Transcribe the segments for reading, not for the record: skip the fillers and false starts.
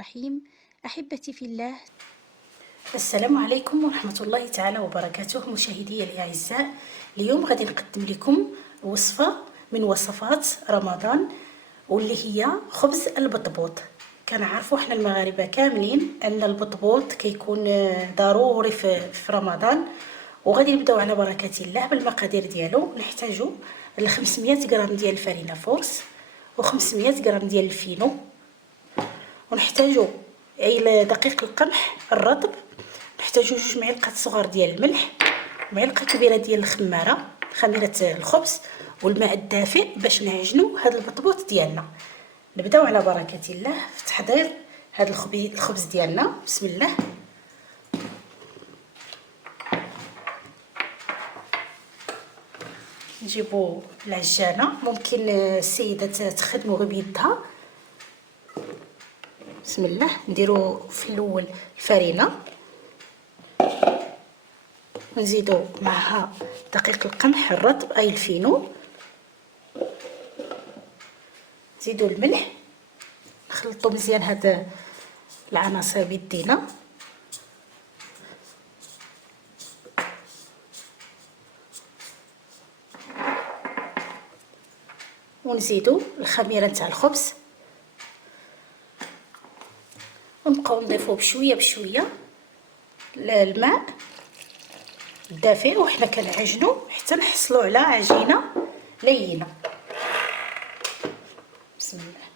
الرحيم. أحبتي في الله، السلام عليكم ورحمة الله تعالى وبركاته. مشاهدي الأعزاء، اليوم غادي نقدم لكم وصفة من وصفات رمضان واللي هي خبز البطبوط. كنعرفوا حنا المغاربة كاملين أن البطبوط كيكون ضروري في رمضان. وغادي نبداو على بركة الله بالمقادير ديالو. نحتاجو 500 غرام ديال الفرينة فورس و500 غرام ديال الفينو، ونحتاجو دقيق القمح الرطب، نحتاجو 2 معالق صغار ديال الملح، معلقه كبيره ديال الخميره الخبز، والماء الدافئ باش نعجنو هذا البطبوط ديالنا. نبداو على بركه الله في تحضير هذا الخبز ديالنا. بسم الله. نجيبو العجانه، ممكن السيدات تخدمو غير بيدها. بسم الله. نديرو في الاول الفرينه، ونزيدو معها دقيق القمح الرطب اي الفينو، نزيدو الملح، نخلطو مزيان هاد العناصر بيدينا، ونزيدو الخميره نتاع الخبز، ونبقاو نضيفو بشويه بشويه الماء الدافئ وحنا كنعجنو حتى نحصلوا على عجينه لينه. بسم الله.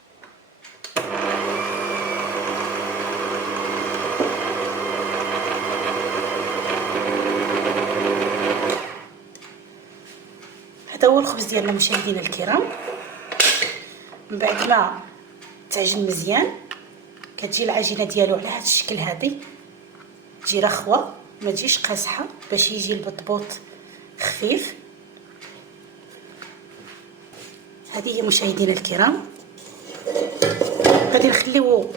هذا هو الخبز ديالنا مشاهدينا الكرام. من بعد ما تعجن مزيان كتجي العجينه ديالو على هذا الشكل، هذه تجي رخوه ما تجيش قاصحه باش يجي البطبوط خفيف. هذه هي مشاهدينا الكرام. غادي نخليوه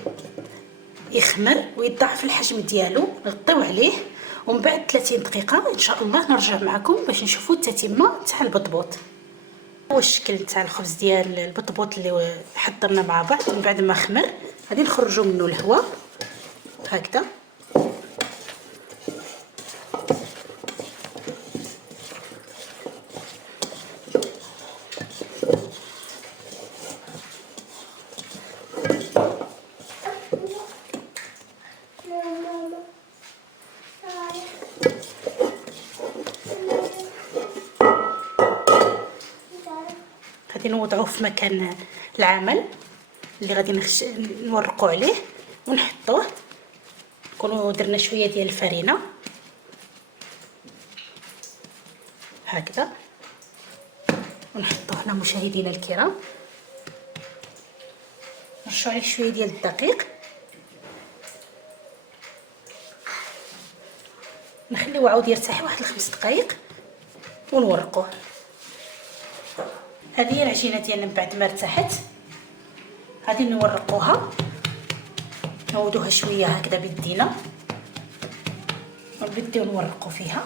يخمر ويضاعف الحجم ديالو، نغطيو عليه، ومن بعد 30 دقيقه ان شاء الله نرجع معكم باش نشوفوا التتمه تاع البطبوط. هو الشكل تاع الخبز ديال البطبوط اللي حضرنا مع بعض. من بعد ما خمر غادي نخرجوا منه الهواء هكذا. غادي نوضعوه في مكان العمل اللي غادي نورقوا عليه ونحطوه. نكونوا درنا شويه ديال الفرينه هكذا، ونحطوه هنا مشاهدينا الكرام. نرشوا عليه شويه ديال الدقيق، نخليوه عاود يرتاح واحد 5 دقائق ونورقوه. هذه هي العجينه ديالنا. من بعد ما ارتاحت غادي نورقوها، نعودوها شويه هكذا بيدينا ونبداو نورقو فيها.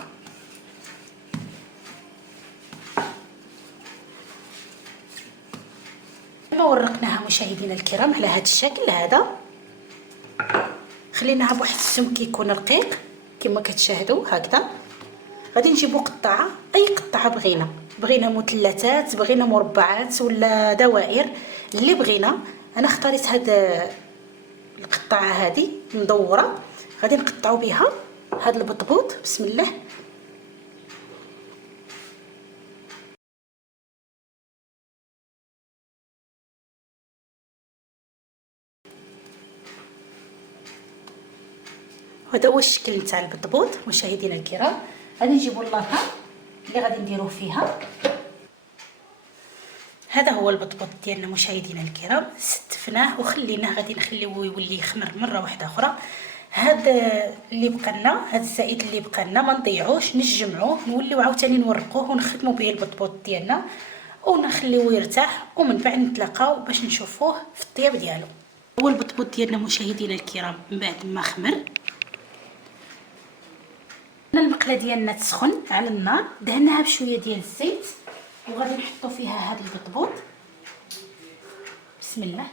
لما ورقناها مشاهدينا الكرام على هذا الشكل هذا، خليناها بواحد السمك يكون رقيق كما كتشاهدوا هكذا. غادي نجيبو قطعه، اي قطعه بغينا مثلثات، بغينا مربعات ولا دوائر اللي بغينا. انا اختاريت هاد القطعه هذه مدوره، غادي نقطعوا بها هاد البطبوط. بسم الله. هذا هو الشكل نتاع البطبوط مشاهدينا الكرام. غادي نجيبوا اللاطه اللي غادي نديروه فيها. هذا هو البطبوط ديالنا مشاهدينا الكرام. ستفناه وخليناه، غادي نخليوه يولي يخمر مره واحده اخرى. هذا اللي بقى لنا، هذا الزائد اللي بقى لنا ما نضيعوش، نجمعوه نوليو عاوتاني نورقوه ونخدموا به البطبوط ديالنا ونخليوه يرتاح، ومن بعد نتلاقاو باش نشوفوه في الطياب ديالو. هو البطبوط ديالنا مشاهدينا الكرام من بعد ما خمر. المقله ديالنا تسخن على النار، دهناها بشويه ديال الزيت وغادي نحطو فيها هذا البطبوط. بسم الله.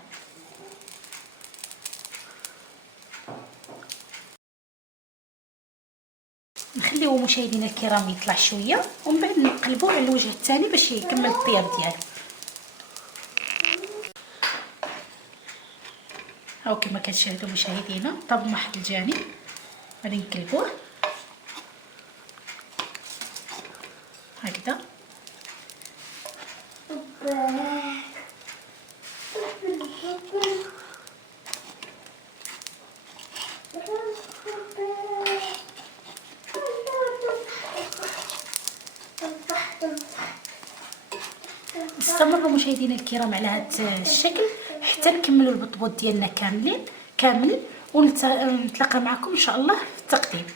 نخليوه مشاهدينا الكرام يطلع شويه ومن بعد نقلبوه على الوجه الثاني باش يكمل الطياب ديالو. هاو كما كتشاهدوا مشاهدينا طاب من واحد الجانب، غادي نقلبوه هكذا. استمروا مشاهدينا الكرام على هذا الشكل حتى نكملوا البطبوط ديالنا كامل ونتلاقى معكم ان شاء الله في التقديم.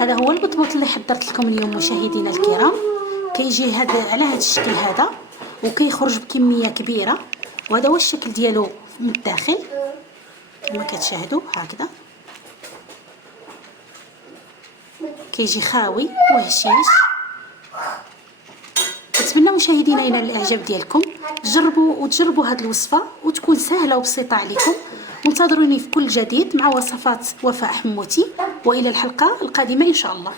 هذا هو البطبوط اللي حضرت لكم اليوم مشاهدينا الكرام. كيجي هذا على هذا الشكل هذا وكيخرج بكميه كبيره، وهذا هو الشكل ديالو من الداخل كما كتشاهدوا هكذا. كيجي خاوي وهشيش. كنتمنى مشاهدينا ينال الاعجاب ديالكم، تجربوا هذه الوصفه وتكون سهله وبسيطه عليكم. وانتظروني في كل جديد مع وصفات وفاء حموتي، والى الحلقه القادمه ان شاء الله.